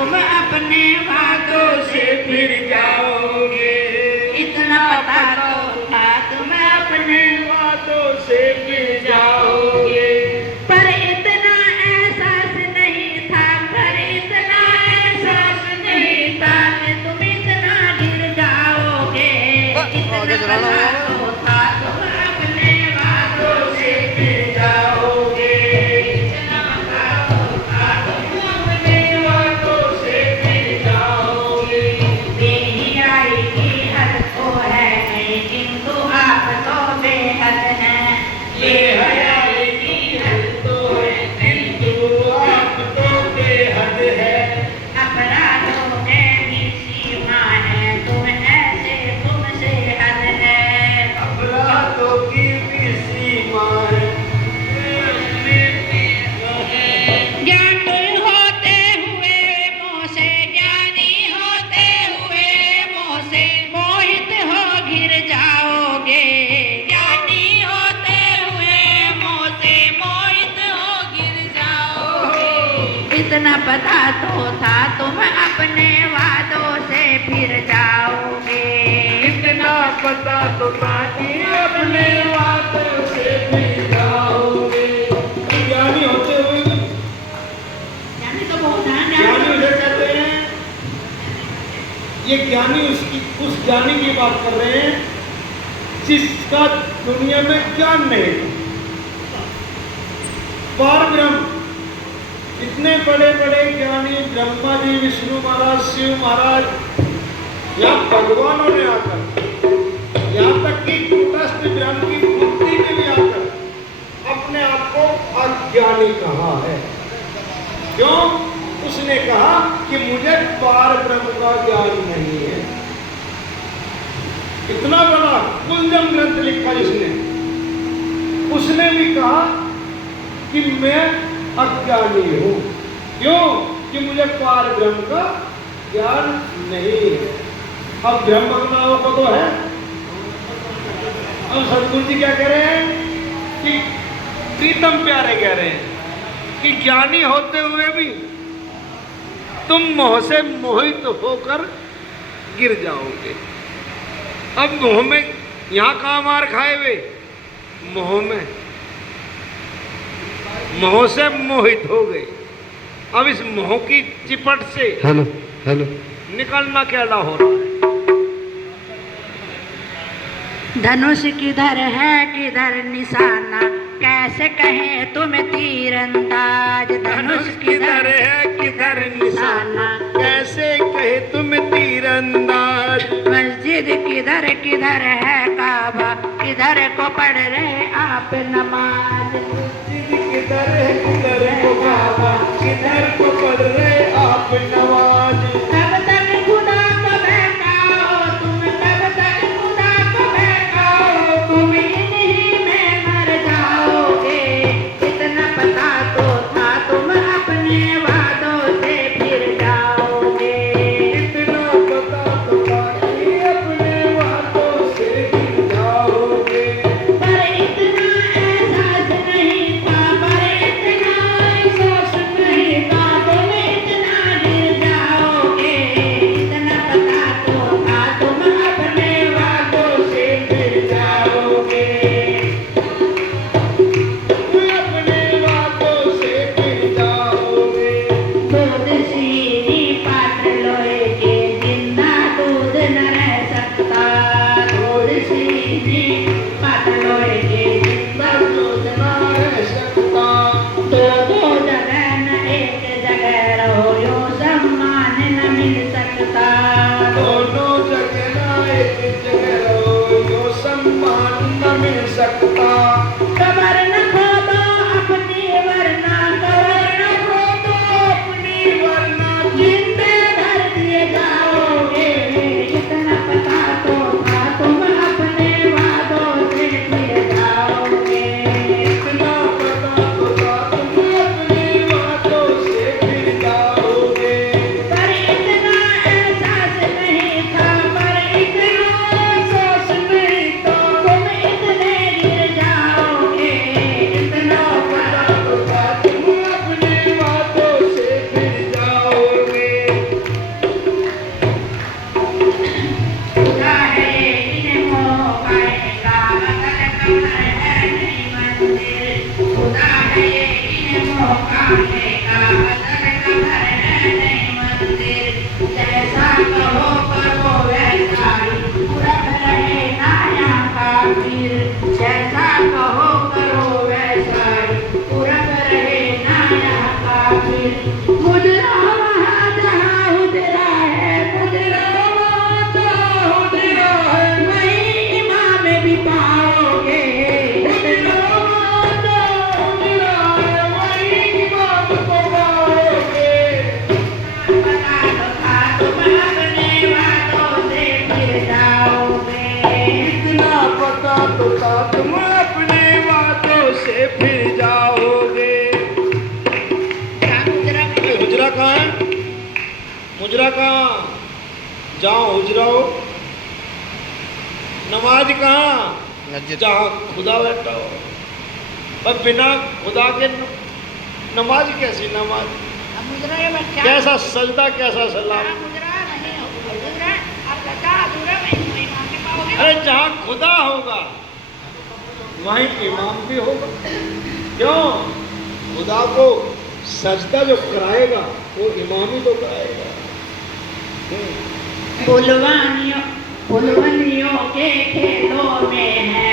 तुम अपने वादों से फिर जाओगे। इतना पता तो था तुम अपने वादों से फिर जाओगे। पर इतना एहसास नहीं था, पर इतना एहसास नहीं था कि तुम इतना गिर जाओगे। इतना पता तो था तुम अपने वादों से फिर जाओगे। इतना पता तो था तुम अपने वादों से फिर जाओगे। नहीं आएगी हद तो है नहीं, किंतु आप तो बेहद हैं। ले आएगी हद तो है किंतु आप तो बेहद है। अपराधों में भी सीमा है, तुम ऐसे तुमसे हद है। अपराधों की भी सीमा है। ज्ञानी होते हुए मोह से, ज्ञानी होते हुए मोह से मोहित हो गिर जाओगे। ज्ञानी होते हुए मोह से मोहित हो गिर जाओगे। इतना पता तो था तुम अपने वादों से फिर जाओगे। इतना पता तो था कि अपने वादों से फिर जाओगे। ज्ञानी होते हुए, ज्ञानी तो बहुत है, ज्ञानी उसे कहते हैं। ये ज्ञानी उस ज्ञानी की बात कर रहे हैं जिसका दुनिया में ज्ञान नहीं। पार ब्रह्म, इतने बड़े बड़े ज्ञानी ब्रह्मा जी, विष्णु महाराज, शिव महाराज या भगवानों ने आकर, यहाँ तक कि कूटस्थ ब्रह्म की बुद्धि ने भी आकर अपने आप को अज्ञानी कहा है। क्यों? उसने कहा कि मुझे पार ब्रह्म का ज्ञान नहीं है। इतना बड़ा कुलजम ग्रंथ लिखा जिसने, उसने भी कहा कि मैं अज्ञानी हूं। क्यों? कि मुझे पार ब्रह्म का ज्ञान नहीं है। अब ब्रह्मज्ञानियों को तो है। अब सदगुरु जी क्या कह रहे हैं कि प्रीतम प्यारे कह रहे हैं कि ज्ञानी होते हुए भी तुम मोह से मोहित होकर गिर जाओगे। अब मोह में यहां कहां मार खाए वे? मोह में, मोह से मोहित हो गए। अब इस मोह की चिपट से हेलो निकलना क्या हो रहा है? धनुष किधर है किधर निशाना, कैसे कहे तुम तीरंदाज। धनुष किधर है किधर निशाना, कैसे कहे तुम तीरंदाज। मस्जिद किधर किधर है काबा, किधर को पढ़ रहे आप नमाज। मस्जिद किधर है किधर को काबा, किधर को पढ़ रहे आप नमाज। कब तक खुदा को बहकाओ तुम, कब तक खुदा को बहकाओ तुम, इन्हीं में मर जाओगे। इतना पता तो था तुम अपने वादों से फिर जाओगे। इतना पता तो था कि अपने वादों से फिर जाओगे। पर इतना एहसास नहीं था, पर इतना एहसास नहीं था, तुम इतना गिर जाओगे। इतना पता तो था तुम अपने वादों से फिर जाओगे। अपने वादों से फिर जाओगे। दूध सीनी पात्र लोहे के, जिंदा दूध न रह सकता। दूध सीनी पात्र लोहे के, जिंदा दूध न रह सकता। दो जगह न एक जगह रहो, यो सम्मान न मिल सकता। दोनों जगह न एक जगह रहो, यो सम्मान न मिल सकता। कबर न खोदो अपनी वरना, कबर न खोदो अपनी वरना, जिंदे भर दिए जाओगे। इतना पता तो था तुम अपने वादों से फिर जाओगे। इतना पता तो था तुम अपने वादों से फिर जाओगे। पर इतना एहसास नहीं था, पर इतना एहसास नहीं था, तुम इतने गिर जाओगे। तुम अपनी बातों से फिर जाओगे। हुजरा कहाँ है? मुजरा कहाँ? जहाँ हुजरा हो। नमाज कहाँ? जहाँ खुदा बैठा हो। पर बिना खुदा के नमाज कैसी नमाज? कैसा सजदा, कैसा सलाम? अरे जहाँ खुदा होगा वहीं इमाम भी होगा। क्यों? खुदा को सजदा जो कराएगा वो इमाम ही तो कराएगा। फुलवानियों के खेलों में है